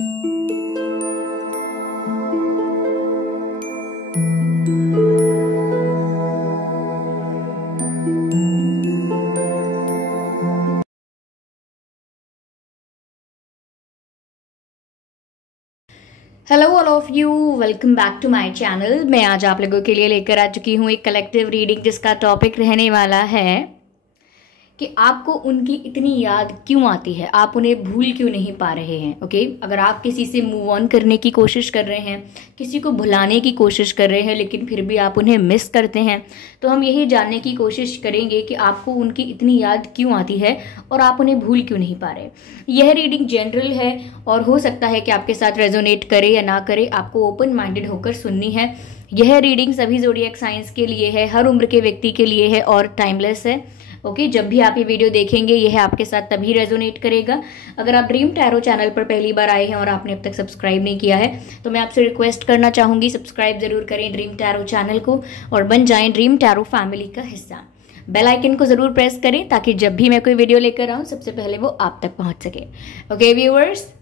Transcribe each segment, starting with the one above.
Hello all of you, welcome back to my channel. मैं आज आप लोगों के लिए लेकर आ चुकी हूँ एक कलेक्टिव रीडिंग जिसका टॉपिक रहने वाला है कि आपको उनकी इतनी याद क्यों आती है, आप उन्हें भूल क्यों नहीं पा रहे हैं। ओके, अगर आप किसी से मूव ऑन करने की कोशिश कर रहे हैं, किसी को भुलाने की कोशिश कर रहे हैं, लेकिन फिर भी आप उन्हें मिस करते हैं, तो हम यही जानने की कोशिश करेंगे कि आपको उनकी इतनी याद क्यों आती है और आप उन्हें भूल क्यों नहीं पा रहे। यह रीडिंग जनरल है और हो सकता है कि आपके साथ रेजोनेट करे या ना करे, आपको ओपन माइंडेड होकर सुननी है। यह रीडिंग सभी ज़ोडिएक साइंस के लिए है, हर उम्र के व्यक्ति के लिए है और टाइमलेस है। ओके, जब भी आप ये वीडियो देखेंगे यह आपके साथ तभी रेजोनेट करेगा। अगर आप ड्रीम टैरो चैनल पर पहली बार आए हैं और आपने अब तक सब्सक्राइब नहीं किया है तो मैं आपसे रिक्वेस्ट करना चाहूँगी, सब्सक्राइब जरूर करें ड्रीम टैरो चैनल को और बन जाएं ड्रीम टैरो फैमिली का हिस्सा। बेल आइकन को जरूर प्रेस करें ताकि जब भी मैं कोई वीडियो लेकर आऊँ सबसे पहले वो आप तक पहुँच सके। ओके व्यूअर्स,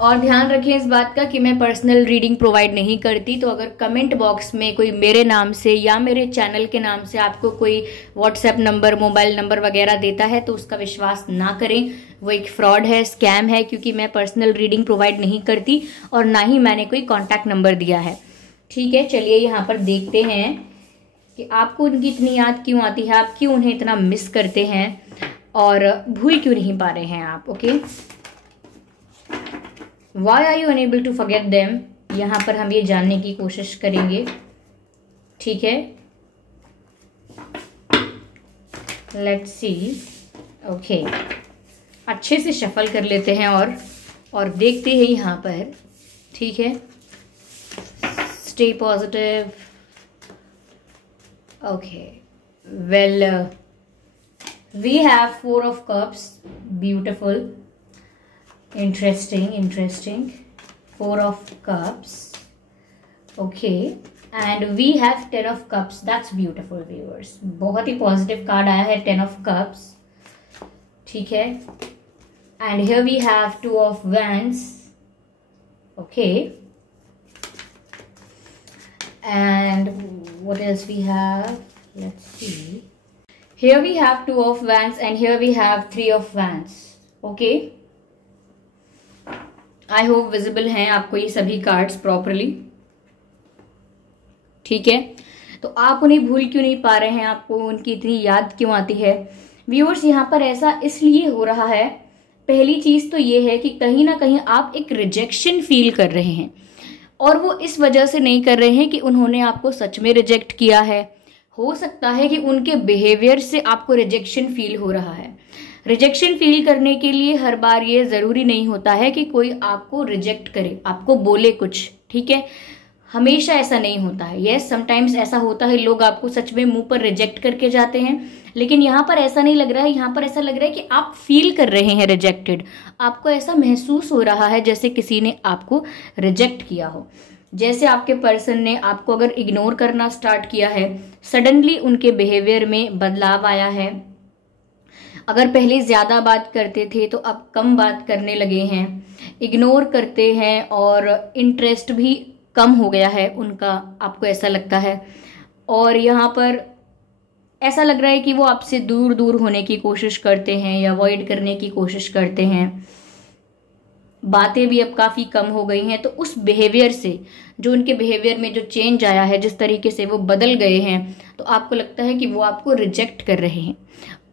और ध्यान रखें इस बात का कि मैं पर्सनल रीडिंग प्रोवाइड नहीं करती, तो अगर कमेंट बॉक्स में कोई मेरे नाम से या मेरे चैनल के नाम से आपको कोई व्हाट्सएप नंबर, मोबाइल नंबर वगैरह देता है तो उसका विश्वास ना करें। वो एक फ्रॉड है, स्कैम है, क्योंकि मैं पर्सनल रीडिंग प्रोवाइड नहीं करती और ना ही मैंने कोई कॉन्टैक्ट नंबर दिया है। ठीक है, चलिए यहाँ पर देखते हैं कि आपको उनकी इतनी याद क्यों आती है, आप क्यों उन्हें इतना मिस करते हैं और भूल क्यों नहीं पा रहे हैं आप। Okay, Why are you unable to forget them? यहाँ पर हम ये जानने की कोशिश करेंगे। ठीक है, लेट्स सी। ओके, अच्छे से शफल कर लेते हैं और देखते हैं यहाँ पर। ठीक है, stay positive. Okay, well we have 4 of cups, beautiful, interesting, 4 of cups. Okay, and we have 10 of cups. That's beautiful viewers, बहुत ही पॉजिटिव कार्ड आया है 10 of cups। ठीक है, and here we have 2 of wands. Okay, and what else we have, let's see, here we have 2 of wands and here we have 3 of wands. Okay, I hope visible हैं आपको ये सभी cards properly. ठीक है, तो आप उन्हें भूल क्यों नहीं पा रहे हैं, आपको उनकी इतनी याद क्यों आती है। व्यूअर्स, यहाँ पर ऐसा इसलिए हो रहा है, पहली चीज तो ये है कि कहीं ना कहीं आप एक रिजेक्शन फील कर रहे हैं और वो इस वजह से नहीं कर रहे हैं कि उन्होंने आपको सच में रिजेक्ट किया है। हो सकता है कि उनके बिहेवियर से आपको रिजेक्शन फील हो रहा है। रिजेक्शन फील करने के लिए हर बार ये ज़रूरी नहीं होता है कि कोई आपको रिजेक्ट करे, आपको बोले कुछ। ठीक है, हमेशा ऐसा नहीं होता है। यस, समटाइम्स ऐसा होता है, लोग आपको सच में मुंह पर रिजेक्ट करके जाते हैं, लेकिन यहाँ पर ऐसा नहीं लग रहा है। यहाँ पर ऐसा लग रहा है कि आप फील कर रहे हैं रिजेक्टेड, आपको ऐसा महसूस हो रहा है जैसे किसी ने आपको रिजेक्ट किया हो, जैसे आपके पर्सन ने आपको अगर इग्नोर करना स्टार्ट किया है, सडनली उनके बिहेवियर में बदलाव आया है। अगर पहले ज़्यादा बात करते थे तो अब कम बात करने लगे हैं, इग्नोर करते हैं और इंटरेस्ट भी कम हो गया है उनका, आपको ऐसा लगता है। और यहाँ पर ऐसा लग रहा है कि वो आपसे दूर दूर होने की कोशिश करते हैं या अवॉइड करने की कोशिश करते हैं। बातें भी अब काफ़ी कम हो गई हैं, तो उस बिहेवियर से, जो उनके बिहेवियर में जो चेंज आया है, जिस तरीके से वो बदल गए हैं, तो आपको लगता है कि वो आपको रिजेक्ट कर रहे हैं।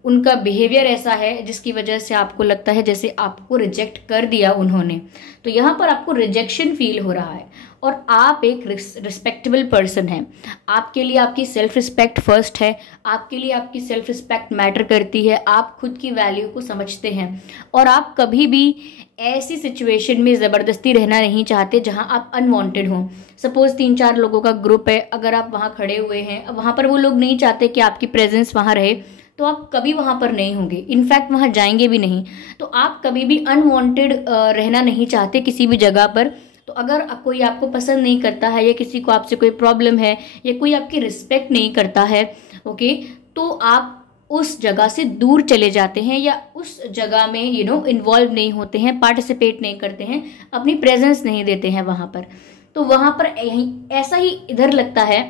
उनका बिहेवियर ऐसा है जिसकी वजह से आपको लगता है जैसे आपको रिजेक्ट कर दिया उन्होंने। तो यहाँ पर आपको रिजेक्शन फील हो रहा है और आप एक रिस्पेक्टेबल पर्सन हैं। आपके लिए आपकी सेल्फ रिस्पेक्ट फर्स्ट है, आपके लिए आपकी सेल्फ रिस्पेक्ट मैटर करती है, आप खुद की वैल्यू को समझते हैं और आप कभी भी ऐसी सिचुएशन में ज़बरदस्ती रहना नहीं चाहते जहां आप अनवांटेड हों। सपोज 3-4 लोगों का ग्रुप है, अगर आप वहां खड़े हुए हैं, अब वहां पर वो लोग नहीं चाहते कि आपकी प्रेजेंस वहां रहे, तो आप कभी वहां पर नहीं होंगे, इनफैक्ट वहां जाएंगे भी नहीं। तो आप कभी भी अनवांटेड रहना नहीं चाहते किसी भी जगह पर। तो अगर कोई आपको पसंद नहीं करता है या किसी को आपसे कोई प्रॉब्लम है या कोई आपकी रिस्पेक्ट नहीं करता है, ओके, तो आप उस जगह से दूर चले जाते हैं या उस जगह में इन्वॉल्व नहीं होते हैं, पार्टिसिपेट नहीं करते हैं, अपनी प्रेजेंस नहीं देते हैं वहां पर। तो वहां पर ऐसा ही इधर लगता है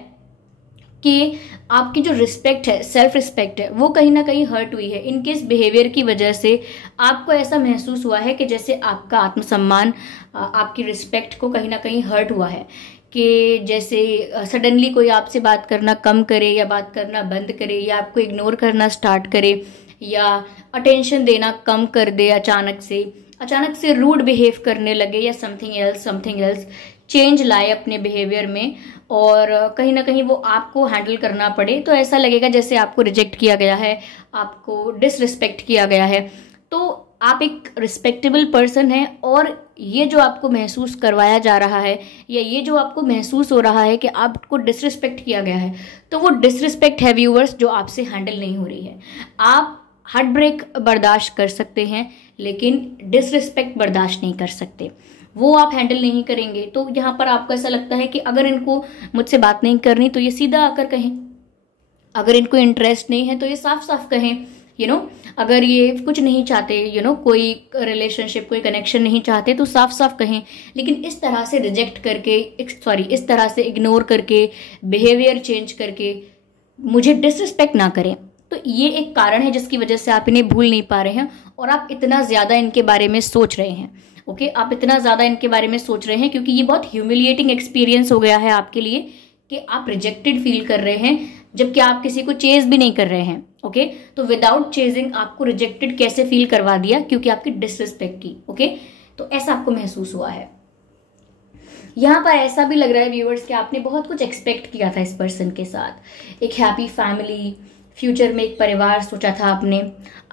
कि आपकी जो रिस्पेक्ट है, सेल्फ रिस्पेक्ट है, वो कहीं ना कहीं हर्ट हुई है इनके इस बिहेवियर की वजह से। आपको ऐसा महसूस हुआ है कि जैसे आपका आत्मसम्मान, आपकी रिस्पेक्ट को कहीं ना कहीं हर्ट हुआ है, कि जैसे सडनली कोई आपसे बात करना कम करे या बात करना बंद करे या आपको इग्नोर करना स्टार्ट करे या अटेंशन देना कम कर दे, अचानक से रूड बिहेव करने लगे या समथिंग एल्स चेंज लाए अपने बिहेवियर में, और कहीं ना कहीं वो आपको हैंडल करना पड़े। तो ऐसा लगेगा जैसे आपको रिजेक्ट किया गया है, आपको डिसरिस्पेक्ट किया गया है। तो आप एक रिस्पेक्टेबल पर्सन हैं, और ये जो आपको महसूस करवाया जा रहा है या ये जो आपको महसूस हो रहा है कि आपको डिसरिस्पेक्ट किया गया है, तो वो डिसरिस्पेक्ट है व्यूअर्स जो आपसे हैंडल नहीं हो रही है। आप हार्ट ब्रेक बर्दाश्त कर सकते हैं, लेकिन डिसरिस्पेक्ट बर्दाश्त नहीं कर सकते, वो आप हैंडल नहीं करेंगे। तो यहाँ पर आपको ऐसा लगता है कि अगर इनको मुझसे बात नहीं करनी तो ये सीधा आकर कहें, अगर इनको इंटरेस्ट नहीं है तो ये साफ साफ कहें, अगर ये कुछ नहीं चाहते, कोई रिलेशनशिप, कोई कनेक्शन नहीं चाहते तो साफ साफ कहें। लेकिन इस तरह से रिजेक्ट करके, इस तरह से इग्नोर करके, बिहेवियर चेंज करके मुझे डिसरिस्पेक्ट ना करें। तो ये एक कारण है जिसकी वजह से आप इन्हें भूल नहीं पा रहे हैं और आप इतना ज्यादा इनके बारे में सोच रहे हैं। ओके, आप इतना ज्यादा इनके बारे में सोच रहे हैं क्योंकि ये बहुत ह्यूमिलिएटिंग एक्सपीरियंस हो गया है आपके लिए कि आप रिजेक्टेड फील कर रहे हैं जबकि आप किसी को चेज भी नहीं कर रहे हैं। ओके, तो विदाउट चेजिंग आपको रिजेक्टेड कैसे फील करवा दिया, क्योंकि आपकी डिसरिस्पेक्ट की। ओके, तो ऐसा आपको महसूस हुआ है। यहाँ पर ऐसा भी लग रहा है व्यूअर्स कि आपने बहुत कुछ एक्सपेक्ट किया था इस पर्सन के साथ, एक हैप्पी फैमिली, फ्यूचर में एक परिवार सोचा था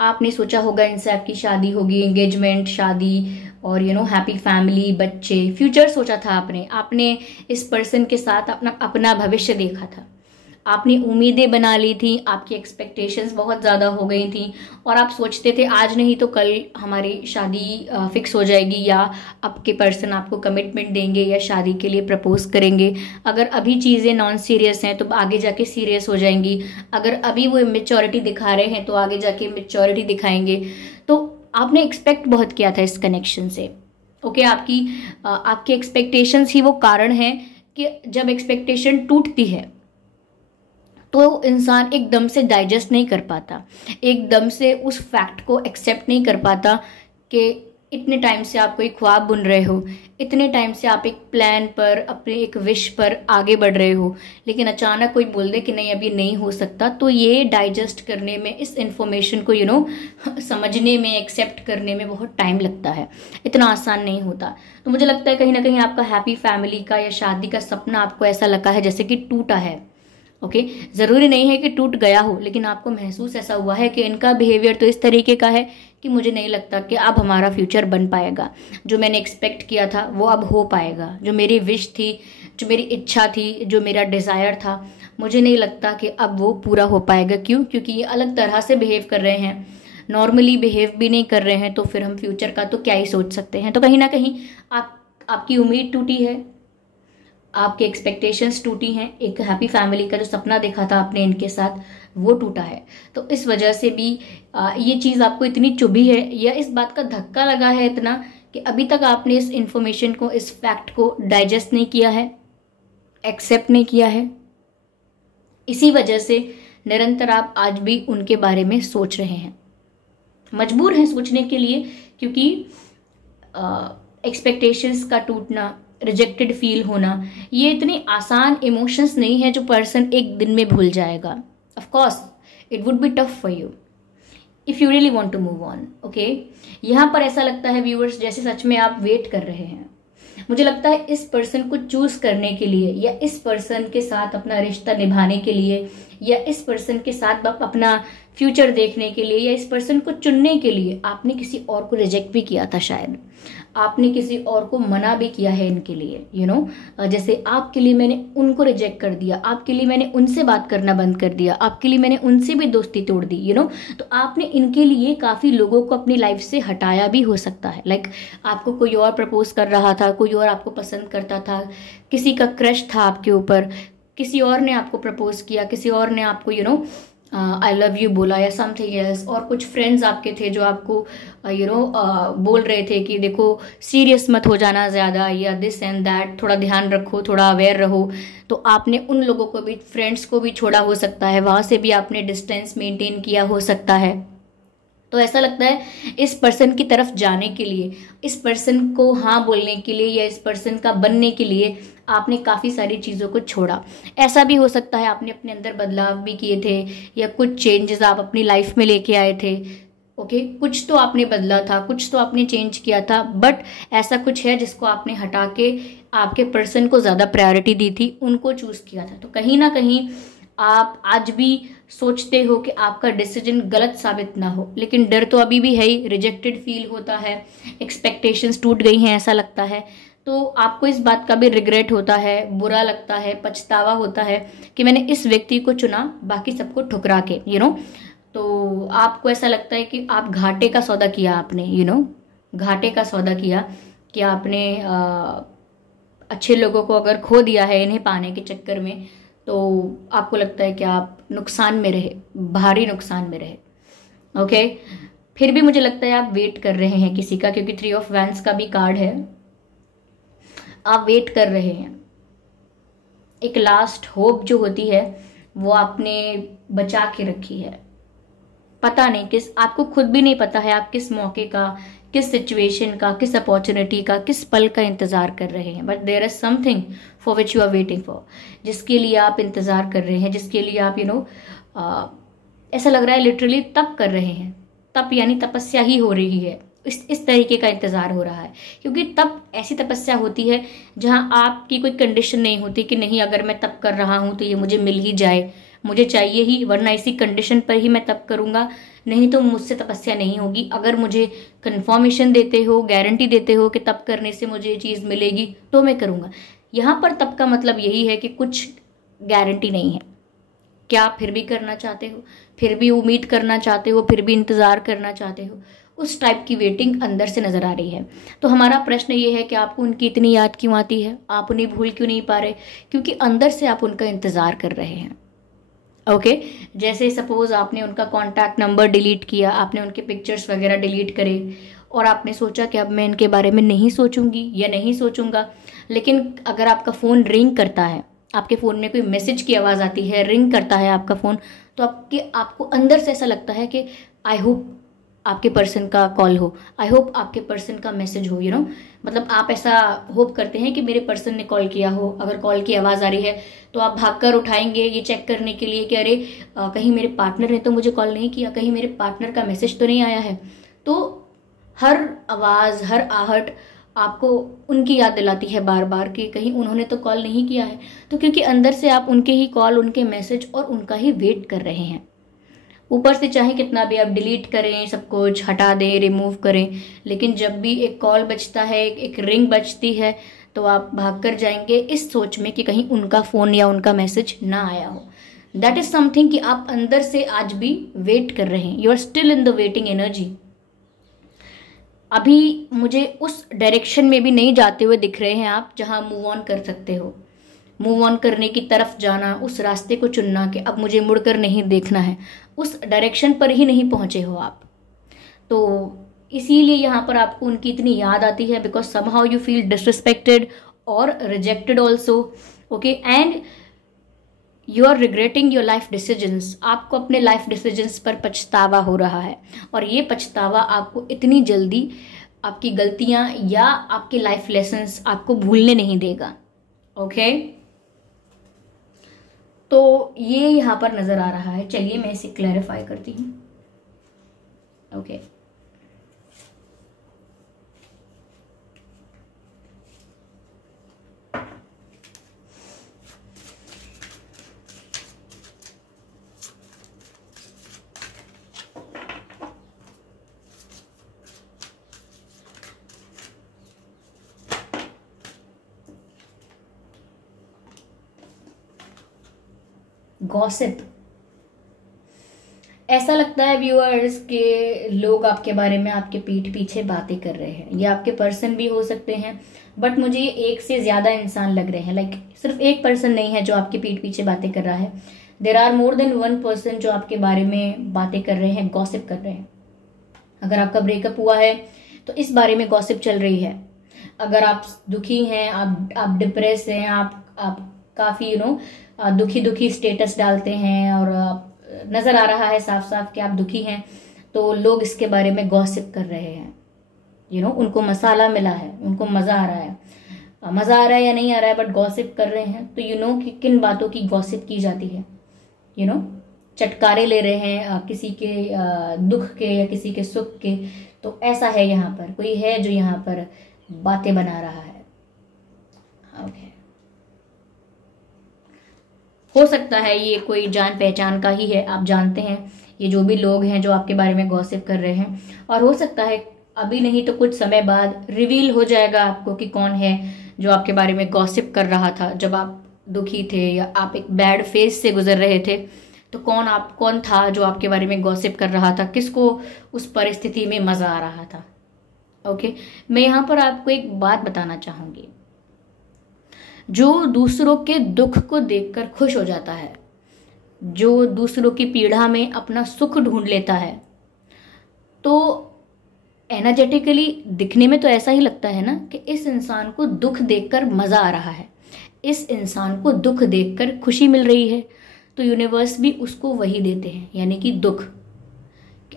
आपने सोचा होगा इनसे आपकी शादी होगी, एंगेजमेंट, शादी और हैप्पी फैमिली, बच्चे, फ्यूचर सोचा था आपने इस पर्सन के साथ अपना भविष्य देखा था, आपने उम्मीदें बना ली थी, आपकी एक्सपेक्टेशंस बहुत ज़्यादा हो गई थी और आप सोचते थे आज नहीं तो कल हमारी शादी फिक्स हो जाएगी या आपके पर्सन आपको कमिटमेंट देंगे या शादी के लिए प्रपोज करेंगे। अगर अभी चीज़ें नॉन सीरियस हैं तो आगे जाके सीरियस हो जाएंगी, अगर अभी वो इमेच्योरिटी दिखा रहे हैं तो आगे जाके मैच्योरिटी दिखाएंगे। तो आपने एक्सपेक्ट बहुत किया था इस कनेक्शन से। ओके, आपकी एक्सपेक्टेशंस ही वो कारण है कि जब एक्सपेक्टेशन टूटती है तो इंसान एकदम से डाइजेस्ट नहीं कर पाता, एकदम से उस फैक्ट को एक्सेप्ट नहीं कर पाता कि इतने टाइम से आप कोई ख्वाब बुन रहे हो, इतने टाइम से आप एक प्लान पर, अपने एक विश पर आगे बढ़ रहे हो, लेकिन अचानक कोई बोल दे कि नहीं अभी नहीं हो सकता, तो ये डाइजेस्ट करने में, इस इंफॉर्मेशन को समझने में, एक्सेप्ट करने में बहुत टाइम लगता है, इतना आसान नहीं होता। तो मुझे लगता है कहीं ना कहीं आपका हैप्पी फैमिली का या शादी का सपना आपको ऐसा लगा है जैसे कि टूटा है। ओके, जरूरी नहीं है कि टूट गया हो, लेकिन आपको महसूस ऐसा हुआ है कि इनका बिहेवियर तो इस तरीके का है कि मुझे नहीं लगता कि अब हमारा फ्यूचर बन पाएगा, जो मैंने एक्सपेक्ट किया था वो अब हो पाएगा, जो मेरी विश थी, जो मेरी इच्छा थी, जो मेरा डिज़ायर था, मुझे नहीं लगता कि अब वो पूरा हो पाएगा। क्यों? क्योंकि ये अलग तरह से बिहेव कर रहे हैं, नॉर्मली बिहेव भी नहीं कर रहे हैं, तो फिर हम फ्यूचर का तो क्या ही सोच सकते हैं। तो कहीं ना कहीं आपकी उम्मीद टूटी है, आपके एक्सपेक्टेशंस टूटी हैं, एक हैप्पी फैमिली का जो सपना देखा था आपने इनके साथ वो टूटा है। तो इस वजह से भी ये चीज़ आपको इतनी चुभी है या इस बात का धक्का लगा है इतना कि अभी तक आपने इस इंफॉर्मेशन को, इस फैक्ट को डाइजेस्ट नहीं किया है, एक्सेप्ट नहीं किया है। इसी वजह से निरंतर आप आज भी उनके बारे में सोच रहे हैं, मजबूर हैं सोचने के लिए, क्योंकि एक्सपेक्टेशंस का टूटना, रिजेक्टेड फील होना, ये इतने आसान इमोशंस नहीं है जो पर्सन एक दिन में भूल जाएगा। Of course it would be tough for you if you really want to move on. Okay, यहाँ पर ऐसा लगता है व्यूअर्स जैसे सच में आप वेट कर रहे हैं। मुझे लगता है इस पर्सन को चूज करने के लिए या इस पर्सन के साथ अपना रिश्ता निभाने के लिए या इस पर्सन के साथ अपना फ्यूचर देखने के लिए या इस पर्सन को चुनने के लिए आपने किसी और को रिजेक्ट भी किया था, शायद आपने किसी और को मना भी किया है इनके लिए। जैसे आपके लिए मैंने उनको रिजेक्ट कर दिया, आपके लिए मैंने उनसे बात करना बंद कर दिया, आपके लिए मैंने उनसे भी दोस्ती तोड़ दी। तो आपने इनके लिए काफ़ी लोगों को अपनी लाइफ से हटाया भी हो सकता है। लाइक आपको कोई और प्रपोज कर रहा था, कोई और आपको पसंद करता था, किसी का क्रश था आपके ऊपर, किसी और ने आपको प्रपोज किया, किसी और ने आपको आई लव यू बोला या समथिंग एल्स, और कुछ फ्रेंड्स आपके थे जो आपको बोल रहे थे कि देखो सीरियस मत हो जाना ज़्यादा, या दिस एंड दैट, थोड़ा ध्यान रखो, थोड़ा अवेयर रहो। तो आपने उन लोगों को भी, फ्रेंड्स को भी छोड़ा हो सकता है, वहाँ से भी आपने डिस्टेंस मेंटेन किया हो सकता है। तो ऐसा लगता है इस पर्सन की तरफ जाने के लिए, इस पर्सन को हाँ बोलने के लिए, या इस पर्सन का बनने के लिए आपने काफ़ी सारी चीज़ों को छोड़ा। ऐसा भी हो सकता है आपने अपने अंदर बदलाव भी किए थे, या कुछ चेंजेस आप अपनी लाइफ में लेके आए थे। ओके, कुछ तो आपने बदला था, कुछ तो आपने चेंज किया था, बट ऐसा कुछ है जिसको आपने हटा के आपके पर्सन को ज़्यादा प्रायोरिटी दी थी, उनको चूज़ किया था। तो कहीं ना कहीं आप आज भी सोचते हो कि आपका डिसीजन गलत साबित ना हो, लेकिन डर तो अभी भी है ही, रिजेक्टेड फील होता है, एक्सपेक्टेशंस टूट गई हैं ऐसा लगता है। तो आपको इस बात का भी रिग्रेट होता है, बुरा लगता है, पछतावा होता है कि मैंने इस व्यक्ति को चुना बाकी सबको ठुकरा के, तो आपको ऐसा लगता है कि आप घाटे का सौदा किया आपने, घाटे का सौदा किया कि आपने अच्छे लोगों को अगर खो दिया है इन्हें पाने के चक्कर में, तो आपको लगता है कि आप नुकसान में रहे, भारी नुकसान में रहे। ओके, फिर भी मुझे लगता है आप वेट कर रहे हैं किसी का, क्योंकि 3 ऑफ वैंड्स का भी कार्ड है। आप वेट कर रहे हैं, एक लास्ट होप जो होती है वो आपने बचा के रखी है। पता नहीं किस, आपको खुद भी नहीं पता है आप किस मौके का, किस सिचुएशन का, किस अपॉर्चुनिटी का, किस पल का इंतजार कर रहे हैं, but there is something for which you are waiting for, जिसके लिए आप इंतजार कर रहे हैं, जिसके लिए आप ऐसा लग रहा है लिटरली तप कर रहे हैं। तप यानी तपस्या ही हो रही है, इस तरीके का इंतजार हो रहा है, क्योंकि तप ऐसी तपस्या होती है जहां आपकी कोई कंडीशन नहीं होती कि नहीं अगर मैं तप कर रहा हूं तो ये मुझे मिल ही जाए, मुझे चाहिए ही, वरना इसी कंडीशन पर ही मैं तप करूंगा, नहीं तो मुझसे तपस्या नहीं होगी। अगर मुझे कंफर्मेशन देते हो, गारंटी देते हो कि तप करने से मुझे ये चीज़ मिलेगी तो मैं करूंगा। यहाँ पर तप का मतलब यही है कि कुछ गारंटी नहीं है। क्या आप फिर भी करना चाहते हो, फिर भी उम्मीद करना चाहते हो, फिर भी इंतज़ार करना चाहते हो? उस टाइप की वेटिंग अंदर से नज़र आ रही है। तो हमारा प्रश्न ये है कि आपको उनकी इतनी याद क्यों आती है, आप उन्हें भूल क्यों नहीं पा रहे? क्योंकि अंदर से आप उनका इंतज़ार कर रहे हैं। ओके, जैसे सपोज आपने उनका कॉन्टैक्ट नंबर डिलीट किया, आपने उनके पिक्चर्स वगैरह डिलीट करे, और आपने सोचा कि अब मैं इनके बारे में नहीं सोचूंगी या नहीं सोचूंगा। लेकिन अगर आपका फ़ोन रिंग करता है, आपके फ़ोन में कोई मैसेज की आवाज़ आती है, रिंग करता है आपका फ़ोन, तो आपको अंदर से ऐसा लगता है कि आई होप आपके पर्सन का कॉल हो, आई होप आपके पर्सन का मैसेज हो, मतलब आप ऐसा होप करते हैं कि मेरे पर्सन ने कॉल किया हो। अगर कॉल की आवाज़ आ रही है तो आप भागकर उठाएंगे ये चेक करने के लिए कि अरे कहीं मेरे पार्टनर ने तो मुझे कॉल नहीं किया, कहीं मेरे पार्टनर का मैसेज तो नहीं आया है। तो हर आवाज़, हर आहट आपको उनकी याद दिलाती है बार बार कि कहीं उन्होंने तो कॉल नहीं किया है। तो क्योंकि अंदर से आप उनके ही कॉल, उनके मैसेज और उनका ही वेट कर रहे हैं। ऊपर से चाहे कितना भी आप डिलीट करें, सब कुछ हटा दें, रिमूव करें, लेकिन जब भी एक कॉल बजता है, एक रिंग बजती है, तो आप भाग कर जाएंगे इस सोच में कि कहीं उनका फ़ोन या उनका मैसेज ना आया हो। दैट इज समथिंग कि आप अंदर से आज भी वेट कर रहे हैं। You are still in the waiting energy. अभी मुझे उस डायरेक्शन में भी नहीं जाते हुए दिख रहे हैं आप जहां मूव ऑन कर सकते हो। मूव ऑन करने की तरफ जाना, उस रास्ते को चुनना कि अब मुझे मुड़कर नहीं देखना है, उस डायरेक्शन पर ही नहीं पहुंचे हो आप। तो इसीलिए यहाँ पर आपको उनकी इतनी याद आती है, because somehow you feel disrespected और rejected also. Okay, and you are regretting your life decisions. आपको अपने लाइफ डिसीजंस पर पछतावा हो रहा है, और ये पछतावा आपको इतनी जल्दी आपकी गलतियां या आपके लाइफ लेसन्स आपको भूलने नहीं देगा। ओके, तो ये यहाँ पर नजर आ रहा है। चलिए मैं इसे क्लैरिफाई करती हूँ। Okay, gossip. ऐसा लगता है व्यूअर्स के लोग आपके बारे में आपके पीठ पीछे बातें कर रहे हैं। ये आपके पर्सन भी हो सकते हैं, बट मुझे ये एक से ज्यादा इंसान लग रहे हैं। लाइक सिर्फ एक पर्सन नहीं है जो आपके पीठ पीछे बातें कर रहा है। There are more than one person जो आपके बारे में बातें कर रहे हैं, गॉसिप कर रहे हैं। अगर आपका ब्रेकअप हुआ है तो इस बारे में गॉसिप चल रही है। अगर आप दुखी हैं, आप डिप्रेस हैं, आप काफी दुखी स्टेटस डालते हैं और नजर आ रहा है साफ साफ कि आप दुखी हैं, तो लोग इसके बारे में गॉसिप कर रहे हैं। उनको मसाला मिला है, उनको मजा आ रहा है या नहीं आ रहा है, बट गॉसिप कर रहे हैं। तो कि किन बातों की गॉसिप की जाती है। चटकारे ले रहे हैं किसी के दुख के या किसी के सुख के। तो ऐसा है, यहाँ पर कोई है जो यहाँ पर बातें बना रहा है। ओके, हो सकता है ये कोई जान पहचान का ही है, आप जानते हैं ये जो भी लोग हैं जो आपके बारे में गॉसिप कर रहे हैं। और हो सकता है अभी नहीं तो कुछ समय बाद रिवील हो जाएगा आपको कि कौन है जो आपके बारे में गॉसिप कर रहा था जब आप दुखी थे या आप एक बैड फेज से गुजर रहे थे। तो कौन था जो आपके बारे में गॉसिप कर रहा था, किसको उस परिस्थिति में मजा आ रहा था। ओके, मैं यहाँ पर आपको एक बात बताना चाहूंगी। जो दूसरों के दुख को देखकर खुश हो जाता है, जो दूसरों की पीड़ा में अपना सुख ढूंढ लेता है, तो एनर्जेटिकली दिखने में तो ऐसा ही लगता है ना कि इस इंसान को दुख देखकर मजा आ रहा है, इस इंसान को दुख देखकर खुशी मिल रही है। तो यूनिवर्स भी उसको वही देते हैं, यानी कि दुख।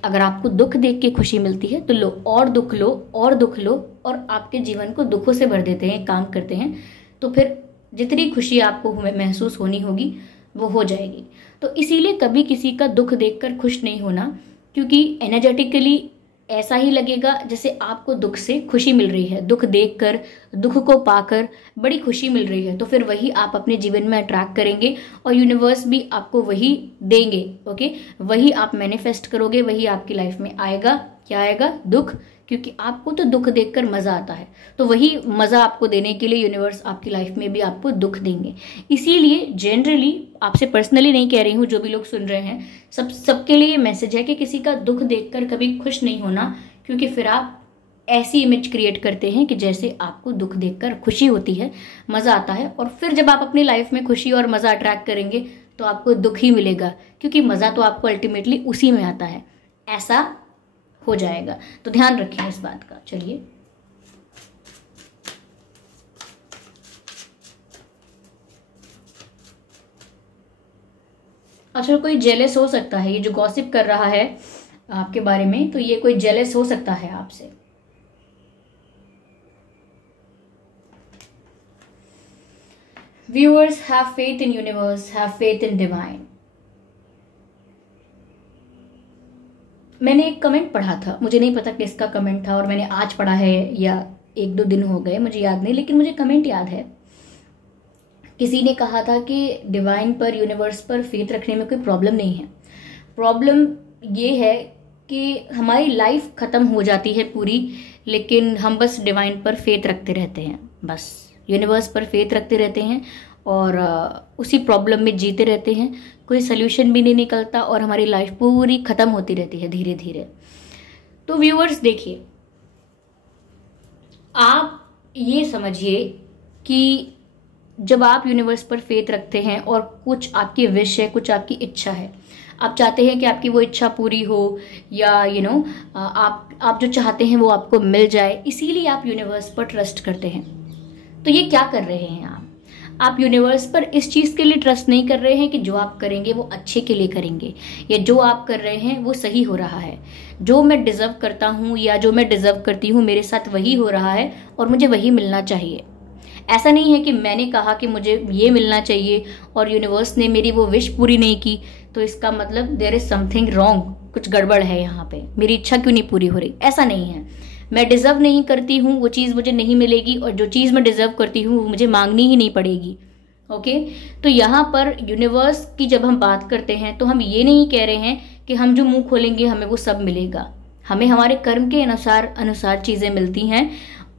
अगर आपको दुख देख के खुशी मिलती है तो लो और दुख लो और दुख लो, और आपके जीवन को दुखों से भर देते हैं, काम करते हैं। तो फिर जितनी खुशी आपको महसूस होनी होगी वो हो जाएगी। तो इसीलिए कभी किसी का दुख देखकर खुश नहीं होना, क्योंकि एनर्जेटिकली ऐसा ही लगेगा जैसे आपको दुख से खुशी मिल रही है। दुख देखकर, दुख को पाकर बड़ी खुशी मिल रही है, तो फिर वही आप अपने जीवन में अट्रैक्ट करेंगे और यूनिवर्स भी आपको वही देंगे। ओके, वही आप मैनिफेस्ट करोगे, वही आपकी लाइफ में आएगा। क्या आएगा? दुख, क्योंकि आपको तो दुख देखकर मजा आता है, तो वही मजा आपको देने के लिए यूनिवर्स आपकी लाइफ में भी आपको दुख देंगे। इसीलिए जनरली, आपसे पर्सनली नहीं कह रही हूँ, जो भी लोग सुन रहे हैं सबके लिए मैसेज है कि किसी का दुख देखकर कभी खुश नहीं होना, क्योंकि फिर आप ऐसी इमेज क्रिएट करते हैं कि जैसे आपको दुख देखकर खुशी होती है, मजा आता है, और फिर जब आप अपनी लाइफ में खुशी और मजा अट्रैक्ट करेंगे तो आपको दुख ही मिलेगा, क्योंकि मजा तो आपको अल्टीमेटली उसी में आता है। ऐसा हो जाएगा, तो ध्यान रखें इस बात का। चलिए, अच्छा, कोई जेलस हो सकता है, ये जो गॉसिप कर रहा है आपके बारे में, तो ये कोई जेलस हो सकता है आपसे। Viewers, have faith in universe, have faith in divine. मैंने एक कमेंट पढ़ा था, मुझे नहीं पता किसका कमेंट था, और मैंने आज पढ़ा है या 1-2 दिन हो गए, मुझे याद नहीं, लेकिन मुझे कमेंट याद है। किसी ने कहा था कि डिवाइन पर, यूनिवर्स पर फेथ रखने में कोई प्रॉब्लम नहीं है। प्रॉब्लम ये है कि हमारी लाइफ खत्म हो जाती है पूरी, लेकिन हम बस डिवाइन पर फेथ रखते रहते हैं, बस यूनिवर्स पर फेथ रखते रहते हैं और उसी प्रॉब्लम में जीते रहते हैं। कोई सल्यूशन भी नहीं निकलता और हमारी लाइफ पूरी खत्म होती रहती है धीरे धीरे। तो व्यूअर्स देखिए, आप ये समझिए कि जब आप यूनिवर्स पर फेथ रखते हैं और कुछ आपकी विश है, कुछ आपकी इच्छा है, आप चाहते हैं कि आपकी वो इच्छा पूरी हो, या आप जो चाहते हैं वो आपको मिल जाए, इसीलिए आप यूनिवर्स पर ट्रस्ट करते हैं। तो ये क्या कर रहे हैं आप यूनिवर्स पर इस चीज़ के लिए ट्रस्ट नहीं कर रहे हैं कि जो आप करेंगे वो अच्छे के लिए करेंगे, या जो आप कर रहे हैं वो सही हो रहा है, जो मैं डिजर्व करता हूँ या जो मैं डिजर्व करती हूँ मेरे साथ वही हो रहा है और मुझे वही मिलना चाहिए। ऐसा नहीं है कि मैंने कहा कि मुझे ये मिलना चाहिए और यूनिवर्स ने मेरी वो विश पूरी नहीं की, तो इसका मतलब देयर इज समथिंग रॉन्ग, कुछ गड़बड़ है यहाँ पे, मेरी इच्छा क्यों नहीं पूरी हो रही। ऐसा नहीं है, मैं डिजर्व नहीं करती हूँ, वो चीज़ मुझे नहीं मिलेगी, और जो चीज़ मैं डिजर्व करती हूँ वो मुझे मांगनी ही नहीं पड़ेगी। ओके, तो यहाँ पर यूनिवर्स की जब हम बात करते हैं तो हम ये नहीं कह रहे हैं कि हम जो मुंह खोलेंगे हमें वो सब मिलेगा। हमें हमारे कर्म के अनुसार चीज़ें मिलती हैं,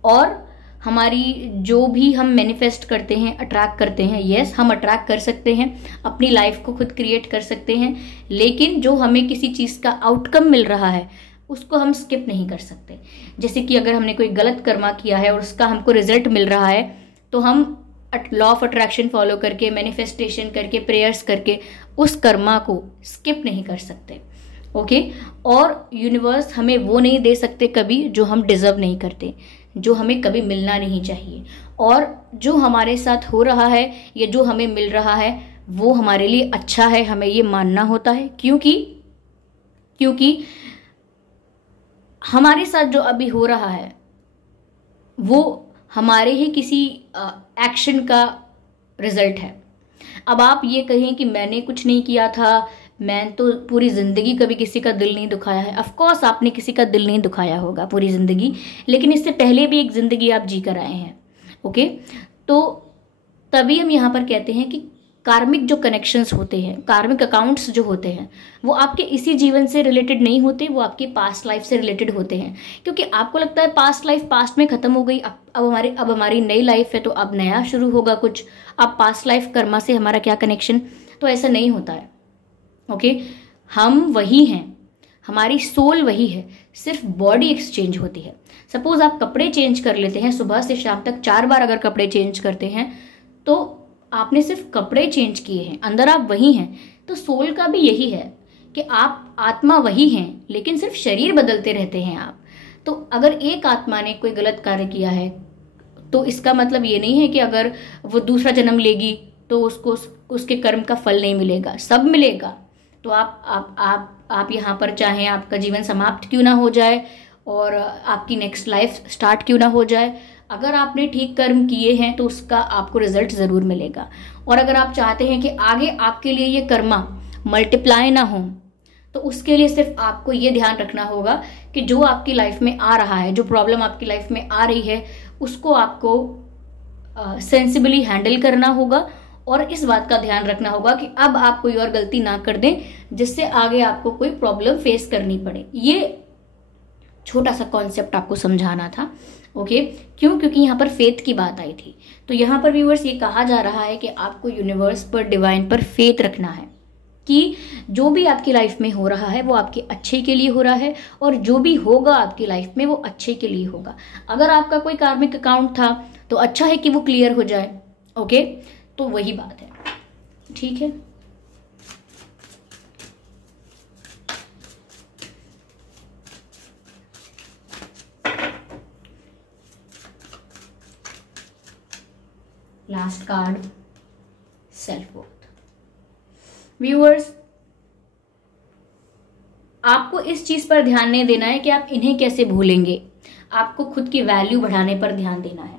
और हमारी जो भी हम मैनिफेस्ट करते हैं, अट्रैक्ट करते हैं, यस हम अट्रैक्ट कर सकते हैं, अपनी लाइफ को खुद क्रिएट कर सकते हैं, लेकिन जो हमें किसी चीज़ का आउटकम मिल रहा है उसको हम स्किप नहीं कर सकते। जैसे कि अगर हमने कोई गलत कर्मा किया है और उसका हमको रिजल्ट मिल रहा है, तो हम लॉ ऑफ अट्रैक्शन फॉलो करके, मैनिफेस्टेशन करके, प्रेयर्स करके उस कर्मा को स्किप नहीं कर सकते। ओके, और यूनिवर्स हमें वो नहीं दे सकते कभी जो हम डिजर्व नहीं करते, जो हमें कभी मिलना नहीं चाहिए। और जो हमारे साथ हो रहा है या जो हमें मिल रहा है वो हमारे लिए अच्छा है, हमें ये मानना होता है। क्योंकि हमारे साथ जो अभी हो रहा है वो हमारे ही किसी एक्शन का रिजल्ट है। अब आप ये कहें कि मैंने कुछ नहीं किया था, मैं तो पूरी ज़िंदगी कभी किसी का दिल नहीं दुखाया है। ऑफ कोर्स आपने किसी का दिल नहीं दुखाया होगा पूरी ज़िंदगी, लेकिन इससे पहले भी एक ज़िंदगी आप जी कर आए हैं। ओके, तो तभी हम यहाँ पर कहते हैं कि कार्मिक जो कनेक्शंस होते हैं, कार्मिक अकाउंट्स जो होते हैं, वो आपके इसी जीवन से रिलेटेड नहीं होते, वो आपके पास्ट लाइफ से रिलेटेड होते हैं। क्योंकि आपको लगता है पास्ट लाइफ पास्ट में ख़त्म हो गई, अब हमारी नई लाइफ है, तो अब नया शुरू होगा कुछ। अब पास्ट लाइफ कर्मा से हमारा क्या कनेक्शन, तो ऐसा नहीं होता है। ओके, हम वही हैं, हमारी सोल वही है, सिर्फ बॉडी एक्सचेंज होती है। सपोज आप कपड़े चेंज कर लेते हैं, सुबह से शाम तक 4 बार अगर कपड़े चेंज करते हैं तो आपने सिर्फ कपड़े चेंज किए हैं, अंदर आप वही हैं। तो सोल का भी यही है कि आप आत्मा वही हैं, लेकिन सिर्फ शरीर बदलते रहते हैं आप। तो अगर एक आत्मा ने कोई गलत कार्य किया है तो इसका मतलब ये नहीं है कि अगर वो दूसरा जन्म लेगी तो उसको उसके कर्म का फल नहीं मिलेगा, सब मिलेगा। तो आप यहाँ पर चाहें आपका जीवन समाप्त क्यों ना हो जाए और आपकी नेक्स्ट लाइफ स्टार्ट क्यों ना हो जाए, अगर आपने ठीक कर्म किए हैं तो उसका आपको रिजल्ट ज़रूर मिलेगा। और अगर आप चाहते हैं कि आगे आपके लिए ये कर्मा मल्टीप्लाई ना हो, तो उसके लिए सिर्फ आपको ये ध्यान रखना होगा कि जो आपकी लाइफ में आ रहा है, जो प्रॉब्लम आपकी लाइफ में आ रही है, उसको आपको सेंसिबली हैंडल करना होगा। और इस बात का ध्यान रखना होगा कि अब आप कोई और गलती ना कर दें जिससे आगे आपको कोई प्रॉब्लम फेस करनी पड़े। ये छोटा सा कॉन्सेप्ट आपको समझाना था। ओके, क्योंकि यहाँ पर फेथ की बात आई थी, तो यहाँ पर व्यूअर्स ये कहा जा रहा है कि आपको यूनिवर्स पर, डिवाइन पर फेथ रखना है कि जो भी आपकी लाइफ में हो रहा है वो आपके अच्छे के लिए हो रहा है, और जो भी होगा आपकी लाइफ में वो अच्छे के लिए होगा। अगर आपका कोई कार्मिक अकाउंट था तो अच्छा है कि वो क्लियर हो जाए। ओके, तो वही बात है, ठीक है। Last card, self worth. Viewers, आपको इस चीज पर ध्यान नहीं देना है कि आप इन्हें कैसे भूलेंगे, आपको खुद की वैल्यू बढ़ाने पर ध्यान देना है।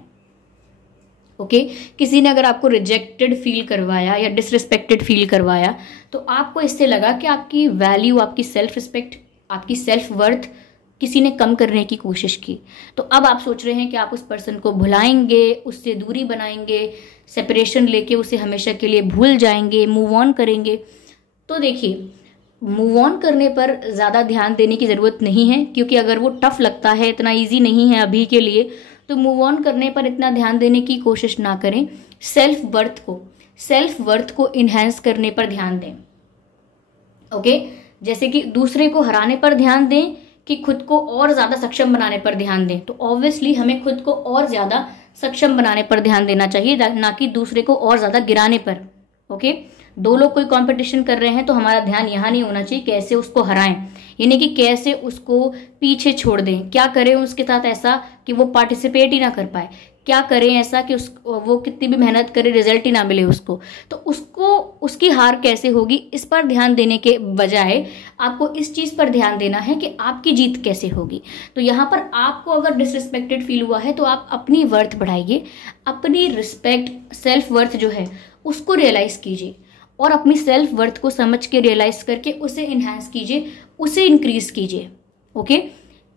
ओके, किसी ने अगर आपको रिजेक्टेड फील करवाया या डिसरिस्पेक्टेड फील करवाया तो आपको इससे लगा कि आपकी वैल्यू, आपकी सेल्फ रिस्पेक्ट, आपकी सेल्फ वर्थ किसी ने कम करने की कोशिश की। तो अब आप सोच रहे हैं कि आप उस पर्सन को भुलाएंगे, उससे दूरी बनाएंगे, सेपरेशन लेके उसे हमेशा के लिए भूल जाएंगे, मूव ऑन करेंगे। तो देखिए, मूव ऑन करने पर ज़्यादा ध्यान देने की ज़रूरत नहीं है, क्योंकि अगर वो टफ लगता है, इतना ईजी नहीं है अभी के लिए, तो मूव ऑन करने पर इतना ध्यान देने की कोशिश ना करें। सेल्फ वर्थ को इन्हेंस करने पर ध्यान दें। ओके, जैसे कि दूसरे को हराने पर ध्यान दें कि खुद को और ज़्यादा सक्षम बनाने पर ध्यान दें। तो ऑब्वियसली हमें खुद को और ज़्यादा सक्षम बनाने पर ध्यान देना चाहिए, ना कि दूसरे को और ज़्यादा गिराने पर। ओके, दो लोग कोई कंपटीशन कर रहे हैं तो हमारा ध्यान यहाँ नहीं होना चाहिए कैसे उसको हराएं, यानी कि कैसे उसको पीछे छोड़ दें, क्या करें उसके साथ ऐसा कि वो पार्टिसिपेट ही ना कर पाए, क्या करें ऐसा कि वो कितनी भी मेहनत करे रिजल्ट ही ना मिले उसको। तो उसकी हार कैसे होगी, इस पर ध्यान देने के बजाय आपको इस चीज़ पर ध्यान देना है कि आपकी जीत कैसे होगी। तो यहाँ पर आपको अगर डिसरिस्पेक्टेड फील हुआ है तो आप अपनी वर्थ बढ़ाइए, अपनी रिस्पेक्ट, सेल्फ वर्थ जो है उसको रियलाइज कीजिए, और अपनी सेल्फ वर्थ को समझ के रियलाइज करके उसे इन्हांस कीजिए, उसे इंक्रीज कीजिए। ओके,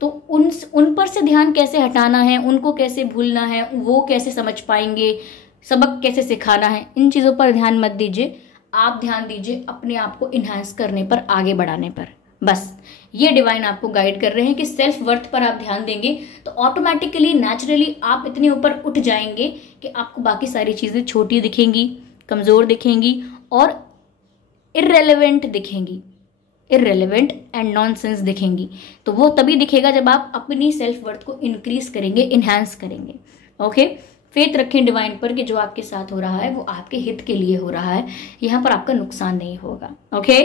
तो उन पर से ध्यान कैसे हटाना है, उनको कैसे भूलना है, वो कैसे समझ पाएंगे, सबक कैसे सिखाना है, इन चीज़ों पर ध्यान मत दीजिए। आप ध्यान दीजिए अपने आप को इन्हांस करने पर, आगे बढ़ाने पर। बस ये डिवाइन आपको गाइड कर रहे हैं कि सेल्फ वर्थ पर आप ध्यान देंगे तो ऑटोमेटिकली, नेचुरली आप इतने ऊपर उठ जाएंगे कि आपको बाकी सारी चीज़ें छोटी दिखेंगी, कमज़ोर दिखेंगी और इर्रेलेवेंट दिखेंगी, इर्रेलेवेंट एंड नॉनसेंस दिखेंगी। तो वो तभी दिखेगा जब आप अपनी सेल्फ वर्थ को इंक्रीज करेंगे, इन्हांस करेंगे। ओके, फेथ रखें डिवाइन पर कि जो आपके साथ हो रहा है वो आपके हित के लिए हो रहा है, यहाँ पर आपका नुकसान नहीं होगा। ओके,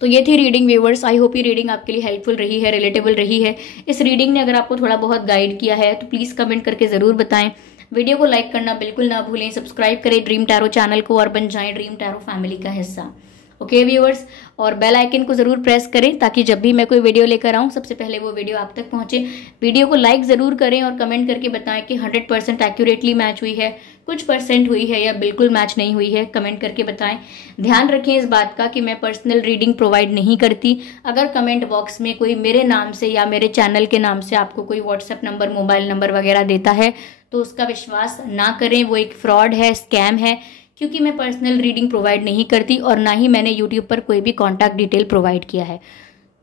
तो ये थी रीडिंग व्यूवर्स। आई होप ये रीडिंग आपके लिए हेल्पफुल रही है, रिलेटेबल रही है। इस रीडिंग ने अगर आपको थोड़ा बहुत गाइड किया है तो प्लीज कमेंट करके जरूर बताएं। वीडियो को लाइक करना बिल्कुल ना भूलें, सब्सक्राइब करें ड्रीम टैरो चैनल को और बन जाएं ड्रीम टैरो फैमिली का हिस्सा। ओके व्यूअर्स, और बेल आइकन को जरूर प्रेस करें ताकि जब भी मैं कोई वीडियो लेकर आऊं सबसे पहले वो वीडियो आप तक पहुंचे। वीडियो को लाइक जरूर करें और कमेंट करके बताएं कि 100% एक्यूरेटली मैच हुई है, कुछ परसेंट हुई है या बिल्कुल मैच नहीं हुई है, कमेंट करके बताएं। ध्यान रखें इस बात का कि मैं पर्सनल रीडिंग प्रोवाइड नहीं करती। अगर कमेंट बॉक्स में कोई मेरे नाम से या मेरे चैनल के नाम से आपको कोई व्हाट्सएप नंबर, मोबाइल नंबर वगैरह देता है तो उसका विश्वास ना करें, वो एक फ्रॉड है, स्कैम है, क्योंकि मैं पर्सनल रीडिंग प्रोवाइड नहीं करती और ना ही मैंने यूट्यूब पर कोई भी कॉन्टैक्ट डिटेल प्रोवाइड किया है।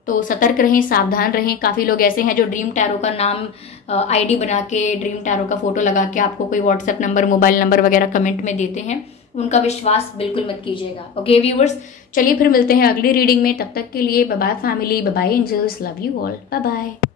तो सतर्क रहें, सावधान रहें। काफ़ी लोग ऐसे हैं जो ड्रीम टैरो का नाम आईडी बना के, ड्रीम टैरो का फोटो लगा के आपको कोई व्हाट्सएप नंबर, मोबाइल नंबर वगैरह कमेंट में देते हैं, उनका विश्वास बिल्कुल मत कीजिएगा। ओके व्यूवर्स, चलिए फिर मिलते हैं अगली रीडिंग में। तब तक के लिए bye bye family, bye bye angels, love you all, bye bye.